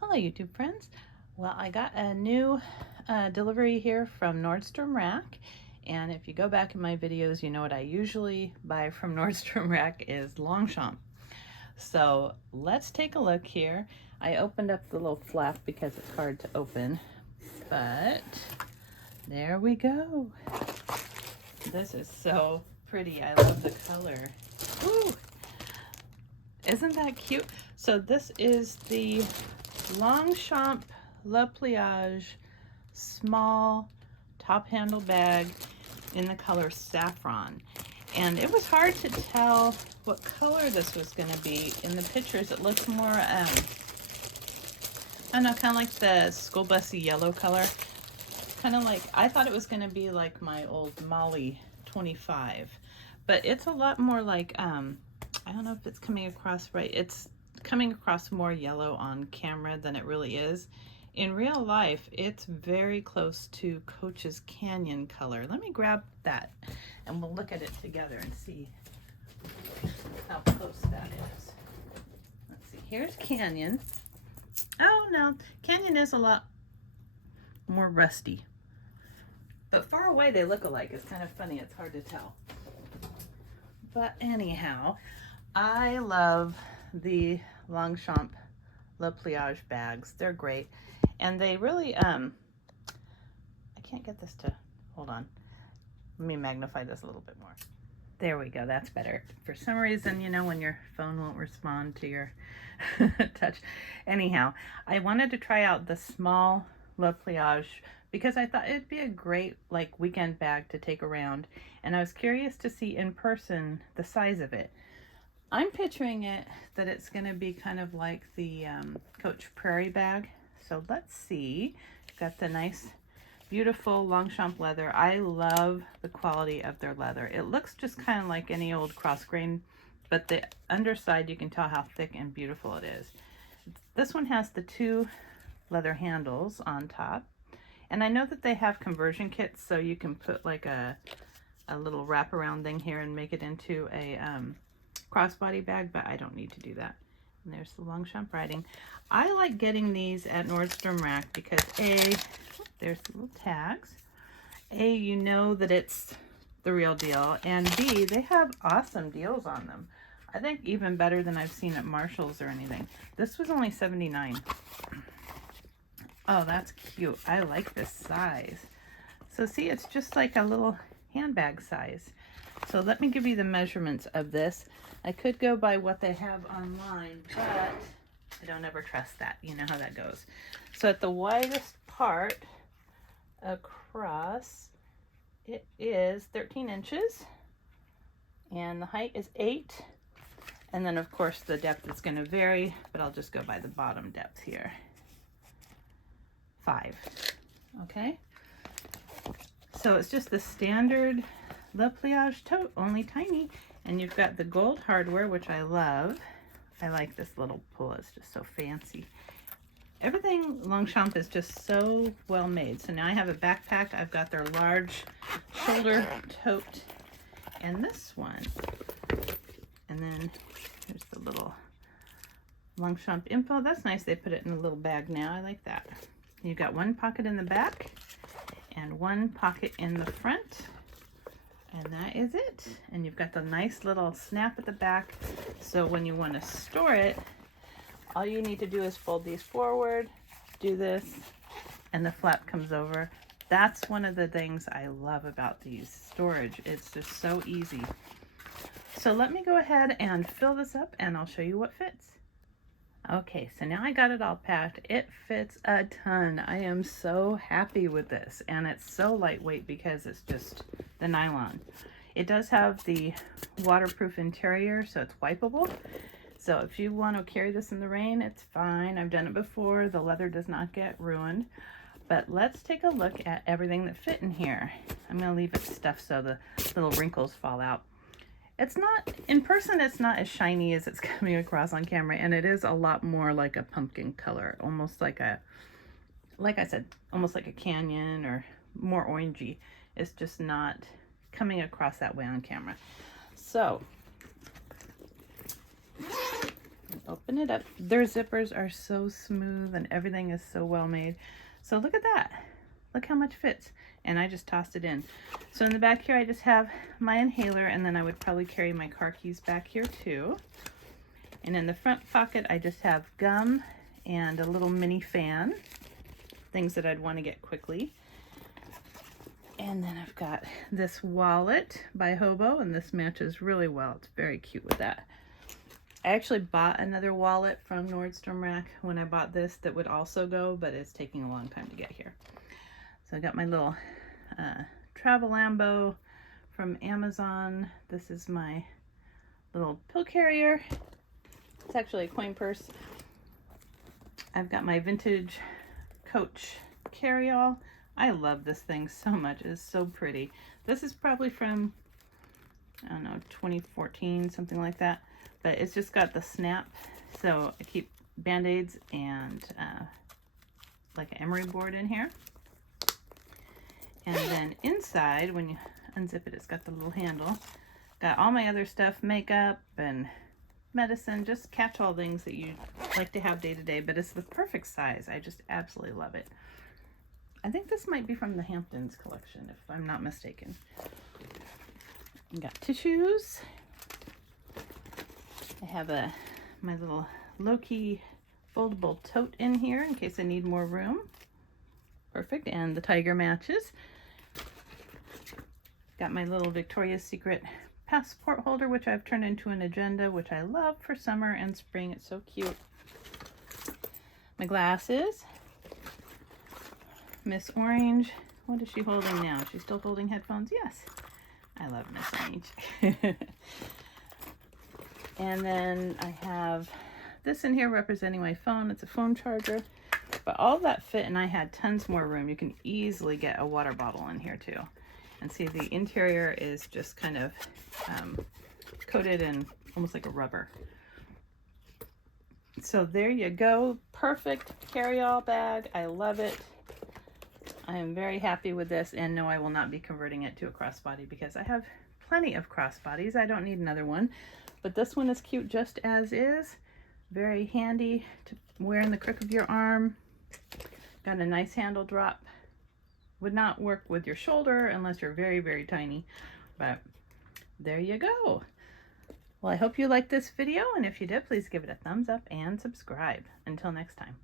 Hello YouTube friends. Well, I got a new delivery here from Nordstrom Rack, and if you go back in my videos, you know what I usually buy from Nordstrom Rack is Longchamp. So let's take a look here. I opened up the little flap because it's hard to open, but there we go. This is so pretty. I love the color. Ooh, isn't that cute? So this is the Longchamp Pliage small top handle bag in the color saffron, and it was hard to tell what color this was going to be. In the pictures it looks more I don't know, kind of like the school busy yellow color, kind of like, I thought it was going to be like my old Molly 25, but it's a lot more like I don't know if it's coming across right. It's coming across more yellow on camera than it really is. In real life, it's very close to Coach's Canyon color. Let me grab that and we'll look at it together and see how close that is. Let's see, here's Canyon. Oh no, Canyon is a lot more rusty. But far away they look alike. It's kind of funny, it's hard to tell. But anyhow, I love the Longchamp Pliage bags. They're great. And they really, I can't get this to, hold on. Let me magnify this a little bit more. There we go, that's better. For some reason, you know, when your phone won't respond to your touch. Anyhow, I wanted to try out the small Pliage because I thought it'd be a great like weekend bag to take around. And I was curious to see in person the size of it. I'm picturing it that it's going to be kind of like the Coach Prairie bag. So let's see. Got the nice, beautiful Longchamp leather. I love the quality of their leather. It looks just kind of like any old cross grain, but the underside, you can tell how thick and beautiful it is. This one has the two leather handles on top. And I know that they have conversion kits, so you can put like a little wraparound thing here and make it into a crossbody bag, but I don't need to do that. And there's the Longchamp writing. I like getting these at Nordstrom Rack because A, there's the little tags. A, you know that it's the real deal, and B, they have awesome deals on them. I think even better than I've seen at Marshall's or anything. This was only $79. Oh, that's cute. I like this size. So see, it's just like a little handbag size. So let me give you the measurements of this. I could go by what they have online, but I don't ever trust that. You know how that goes. So at the widest part across, it is 13 inches, and the height is 8. And then of course the depth is going to vary, but I'll just go by the bottom depth here. 5. Okay. So it's just the standard Pliage tote, only tiny. And you've got the gold hardware, which I love. I like this little pull, it's just so fancy. Everything Longchamp is just so well made. So now I have a backpack. I've got their large shoulder tote and this one. And then here's the little Longchamp info. That's nice. They put it in a little bag now. I like that. You've got one pocket in the back and one pocket in the front. And that is it. And you've got the nice little snap at the back. So when you want to store it, all you need to do is fold these forward, do this, and the flap comes over. That's one of the things I love about these storage. It's just so easy. So let me go ahead and fill this up and I'll show you what fits. Okay, so now I got it all packed. It fits a ton. I am so happy with this, and it's so lightweight because it's just the nylon. It does have the waterproof interior, so it's wipeable. So if you want to carry this in the rain, it's fine. I've done it before. The leather does not get ruined. But let's take a look at everything that fit in here. I'm going to leave it stuffed so the little wrinkles fall out. It's not, in person, it's not as shiny as it's coming across on camera, and it is a lot more like a pumpkin color, almost like a, like I said, almost like a canyon or more orangey. It's just not coming across that way on camera. So open it up. Their zippers are so smooth and everything is so well made. So look at that. Look how much fits. And I just tossed it in. So in the back here, I just have my inhaler, and then I would probably carry my car keys back here too. And in the front pocket, I just have gum and a little mini fan, things that I'd want to get quickly. And then I've got this wallet by Hobo, and this matches really well. It's very cute with that. I actually bought another wallet from Nordstrom Rack when I bought this that would also go, but it's taking a long time to get here. So I got my little travel Lambo from Amazon. This is my little pill carrier. It's actually a coin purse. I've got my vintage Coach carry-all. I love this thing so much. It's so pretty. This is probably from, I don't know, 2014, something like that. But it's just got the snap. So I keep Band-Aids and like an emery board in here. And then inside, when you unzip it, it's got the little handle. Got all my other stuff, makeup and medicine, just catch-all things that you like to have day to day, but it's the perfect size. I just absolutely love it. I think this might be from the Hamptons collection, if I'm not mistaken. Got tissues. I have my little low-key foldable tote in here in case I need more room. Perfect, and the tiger matches. Got my little Victoria's Secret passport holder, which I've turned into an agenda, which I love for summer and spring. It's so cute. My glasses. Miss Orange. What is she holding now? She's still holding headphones? Yes. I love Miss Orange. And then I have this in here representing my phone. It's a phone charger. But all that fit, and I had tons more room. You can easily get a water bottle in here too. And see, the interior is just kind of coated in almost like a rubber. So there you go. Perfect carry-all bag. I love it. I am very happy with this, and no, I will not be converting it to a crossbody because I have plenty of crossbodies. I don't need another one. But this one is cute just as is. Very handy to wear in the crook of your arm. Got a nice handle drop. Would not work with your shoulder unless you're very, very tiny. But there you go. Well, I hope you liked this video, and if you did, please give it a thumbs up and subscribe. Until next time.